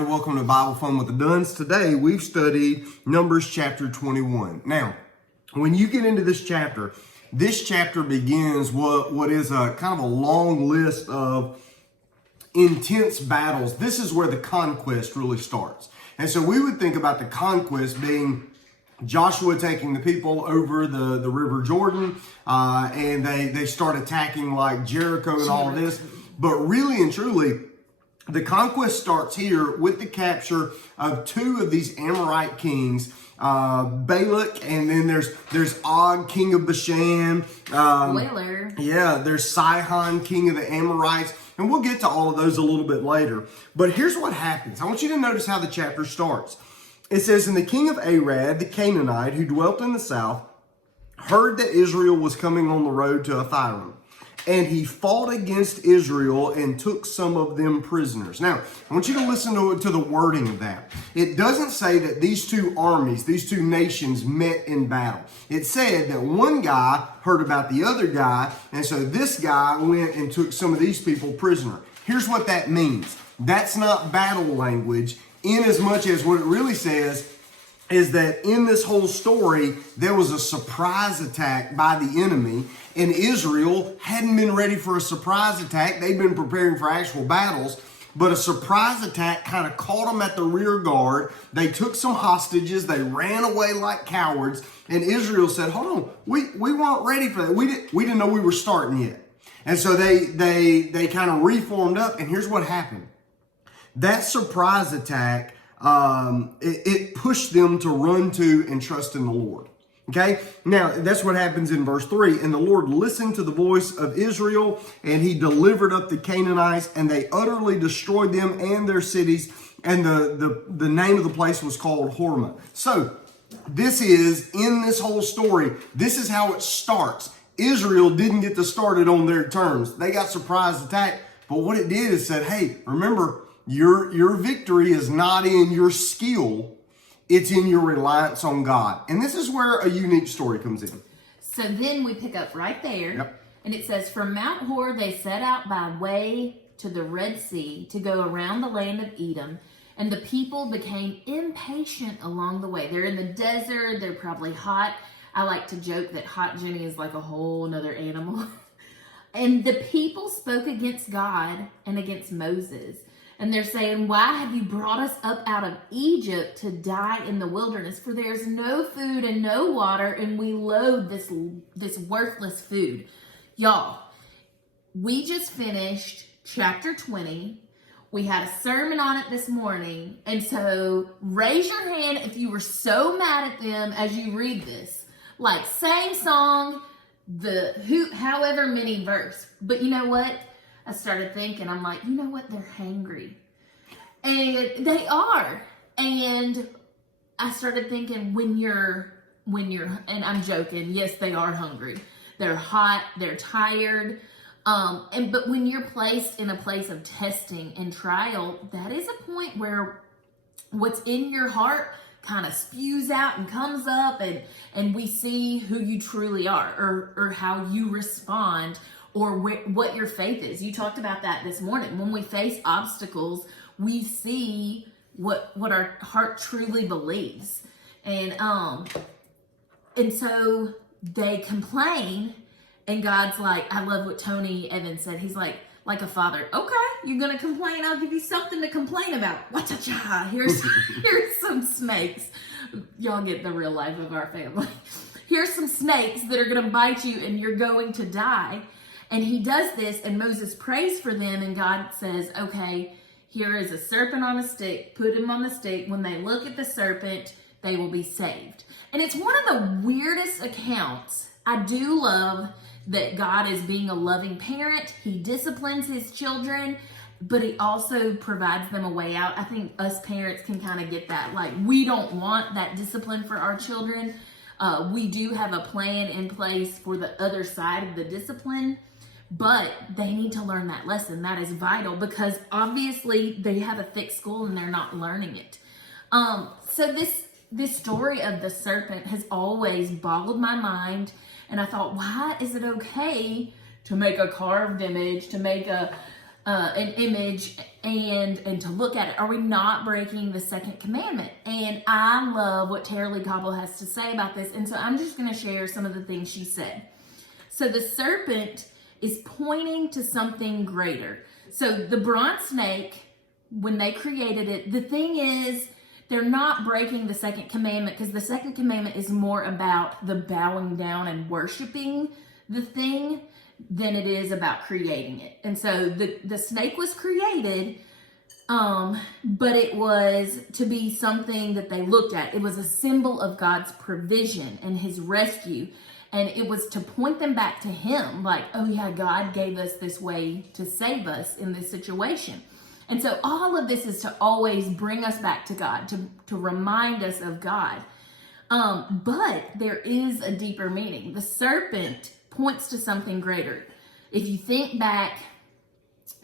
Welcome to Bible Fun with the Duns. Today we've studied Numbers chapter 21. Now, when you get into this chapter begins what is a kind of a long list of intense battles. This is where the conquest really starts. And so we would think about the conquest being Joshua taking the people over the River Jordan, and they start attacking like Jericho and all of this. But really and truly, the conquest starts here with the capture of two of these Amorite kings, Balak, and then there's Og, king of Bashan. There's Sihon, king of the Amorites. And we'll get to all of those a little bit later. But here's what happens. I want you to notice how the chapter starts. It says, "And the king of Arad, the Canaanite, who dwelt in the south, heard that Israel was coming on the road to Athiram. And he fought against Israel and took some of them prisoners." Now, I want you to listen to the wording of that. It doesn't say that these two armies, these two nations met in battle. It said that one guy heard about the other guy, and so this guy went and took some of these people prisoner. Here's what that means. That's not battle language, in as much as what it really says is that in this whole story, there was a surprise attack by the enemy, and Israel hadn't been ready for a surprise attack. They'd been preparing for actual battles, but a surprise attack kind of caught them at the rear guard. They took some hostages. They ran away like cowards, and Israel said, "Hold on, we weren't ready for that. We didn't know we were starting yet." And so they kind of reformed up, and here's what happened. That surprise attack, it pushed them to run to and trust in the Lord. Okay, now that's what happens in verse 3. "And the Lord listened to the voice of Israel, and he delivered up the Canaanites, and they utterly destroyed them and their cities. And the name of the place was called Hormah." So this is, in this whole story, this is how it starts. Israel didn't get to start it on their terms. They got surprise attacked, but what it did is said, "Hey, remember, your victory is not in your skill. It's in your reliance on God." And this is where a unique story comes in. So then we pick up right there. Yep. And it says, "From Mount Hor they set out by way to the Red Sea to go around the land of Edom. And the people became impatient along the way." They're in the desert. They're probably hot. I like to joke that hot Jenny is like a whole nother animal. "And the people spoke against God and against Moses. And they're saying, 'Why have you brought us up out of Egypt to die in the wilderness? For there's no food and no water, and we loathe this worthless food.'" Y'all, we just finished chapter 20. We had a sermon on it this morning. And so raise your hand if you were so mad at them as you read this. Like, same song, however many verse. But you know what? I started thinking, I'm like, you know what? They're hangry. And they are. And I started thinking when you're, and I'm joking, yes, they are hungry. They're hot, they're tired. But when you're placed in a place of testing and trial, that is a point where what's in your heart kind of spews out and comes up, and we see who you truly are, or how you respond, or what your faith is. You talked about that this morning. When we face obstacles, we see what our heart truly believes. And so they complain, and God's like, I love what Tony Evans said. He's like a father. "Okay, you're gonna complain. I'll give you something to complain about. Wa-cha-cha. Here's some snakes." Y'all get the real life of our family. "Here's some snakes that are gonna bite you, and you're going to die." And he does this, and Moses prays for them, and God says, "Okay, here is a serpent on a stick. Put him on the stick. When they look at the serpent, they will be saved." And it's one of the weirdest accounts. I do love that God is being a loving parent. He disciplines his children, but he also provides them a way out. I think us parents can kind of get that. Like, we don't want that discipline for our children. We do have a plan in place for the other side of the discipline. But they need to learn that lesson. That is vital, because obviously they have a thick skull and they're not learning it. So this story of the serpent has always boggled my mind. And I thought, why is it okay to make a carved image, to make a an image and to look at it? Are we not breaking the second commandment? And I love what Tara Lee Cobble has to say about this. And so I'm just going to share some of the things she said. So the serpent is pointing to something greater. So the bronze snake, when they created it, the thing is, they're not breaking the second commandment, because the second commandment is more about the bowing down and worshiping the thing than it is about creating it. And so the snake was created, but it was to be something that they looked at. It was a symbol of God's provision and his rescue. And it was to point them back to him, like, oh yeah, God gave us this way to save us in this situation. And so all of this is to always bring us back to God, to remind us of God. But there is a deeper meaning. The serpent points to something greater. If you think back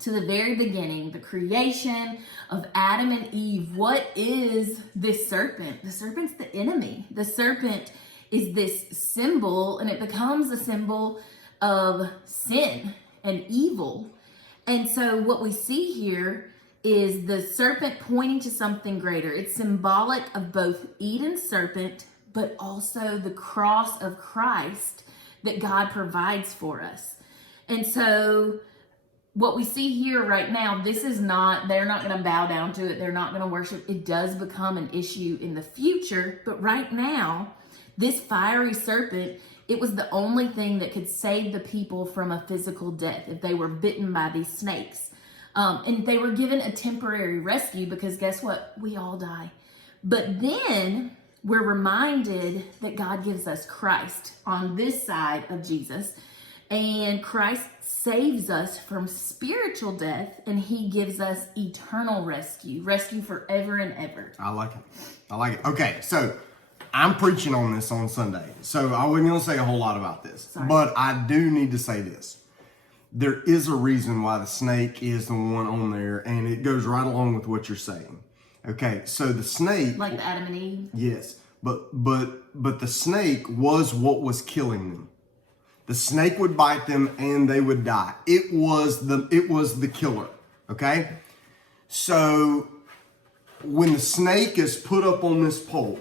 to the very beginning, the creation of Adam and Eve, what is this serpent? The serpent's the enemy. The serpent is this symbol, and it becomes a symbol of sin and evil. And so what we see here is the serpent pointing to something greater. It's symbolic of both Eden's serpent, but also the cross of Christ that God provides for us. And so what we see here right now, they're not going to bow down to it. They're not going to worship. It does become an issue in the future. But right now, this fiery serpent, it was the only thing that could save the people from a physical death if they were bitten by these snakes. And they were given a temporary rescue, because guess what? We all die. But then we're reminded that God gives us Christ on this side of Jesus. And Christ saves us from spiritual death, and he gives us eternal rescue forever and ever. I like it. Okay, so I'm preaching on this on Sunday, so I wasn't going to say a whole lot about this. Sorry. But I do need to say this. There is a reason why the snake is the one on there, and it goes right along with what you're saying. Okay, so the snake, Like the Adam and Eve? yes, but the snake was what was killing them. The snake would bite them and they would die. It was the killer. Okay, so when the snake is put up on this pole,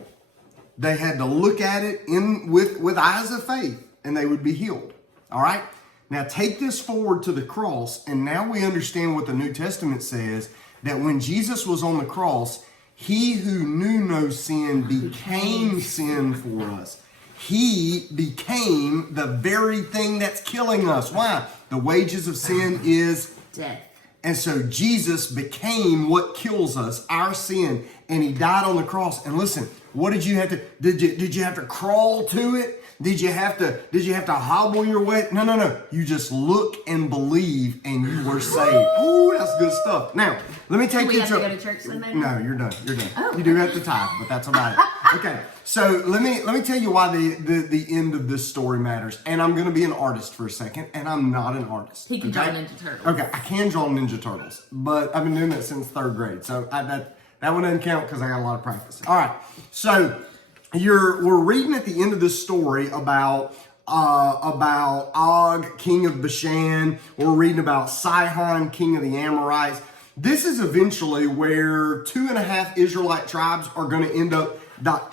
they had to look at it with eyes of faith, and they would be healed. All right. Now take this forward to the cross, and now we understand what the New Testament says, that when Jesus was on the cross, he who knew no sin became sin for us. He became the very thing that's killing us. Why? The wages of sin is death. And so Jesus became what kills us, our sin, and he died on the cross. And listen, what did you have to? Did you have to crawl to it? Did you have to hobble your way? No. You just look and believe, and you were saved. Ooh, that's good stuff. Now, let me take Do we you have to go to church Sunday? No, you're done. Oh. You do have to tithe, but that's about it. Okay, so let me tell you why the end of this story matters. And I'm going to be an artist for a second, and I'm not an artist. He can draw Ninja Turtles. Okay, I can draw Ninja Turtles, but I've been doing that since 3rd grade, so that one doesn't count because I got a lot of practice. All right, so we're reading at the end of this story about Og, king of Bashan. We're reading about Sihon, king of the Amorites. This is eventually where 2.5 Israelite tribes are going to end up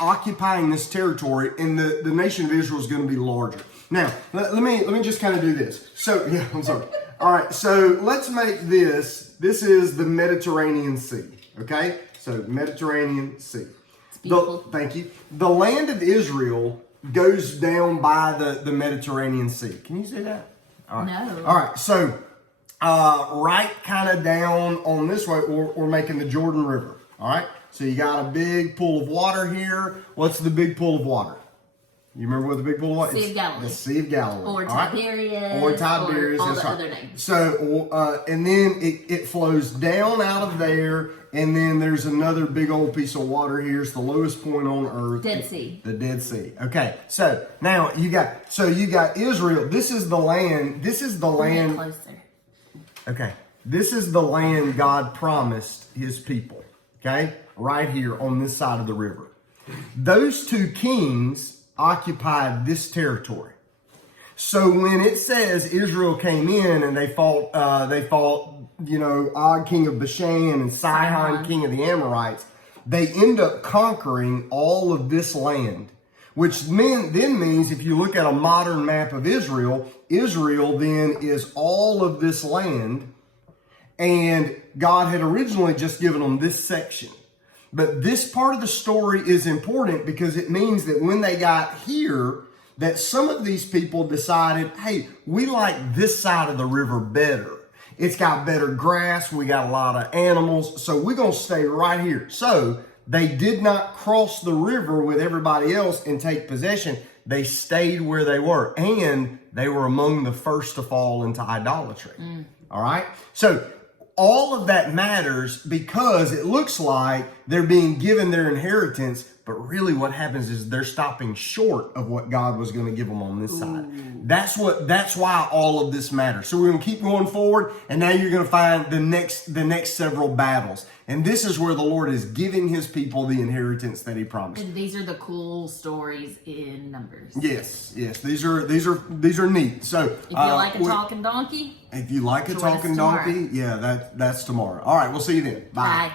occupying this territory, and the nation of Israel is going to be larger. Now, let me just kind of do this. So, yeah, I'm sorry. All right, so let's make this is the Mediterranean Sea, okay? So, Mediterranean Sea. Thank you. The land of Israel goes down by the Mediterranean Sea. Can you see that? All right. No. All right, so right kind of down on this way, we're making the Jordan River. All right, so you got a big pool of water here. What's the big pool of water? You remember what the big pool of water is? Sea of Galilee. The Sea of Galilee. Or Tiberias. Or Tiberias. Or all that's the right. other names. So, and then it flows down out of there, and then there's another big old piece of water here. It's the lowest point on earth. Dead Sea. The Dead Sea. Okay, so now you got Israel. This is the land. Get closer. Okay, this is the land God promised his people. Okay, right here on this side of the river. Those two kings occupied this territory. So when it says Israel came in and they fought Og, king of Bashan, and Sihon, king of the Amorites, they end up conquering all of this land, which then means if you look at a modern map of Israel, Israel then is all of this land, and God had originally just given them this section. But this part of the story is important because it means that when they got here, that some of these people decided, hey, we like this side of the river better. It's got better grass. We got a lot of animals. So we're going to stay right here. So they did not cross the river with everybody else and take possession. They stayed where they were. And they were among the first to fall into idolatry. All right. So all of that matters because it looks like they're being given their inheritance, but really what happens is they're stopping short of what God was going to give them on this side. That's why all of this matters. So we're going to keep going forward, and now you're going to find the next several battles. And this is where the Lord is giving his people the inheritance that he promised. And these are the cool stories in Numbers. Yes. These are neat. So if you like a talking donkey, if you like a talking donkey, yeah, that's tomorrow. All right, we'll see you then. Bye. Bye.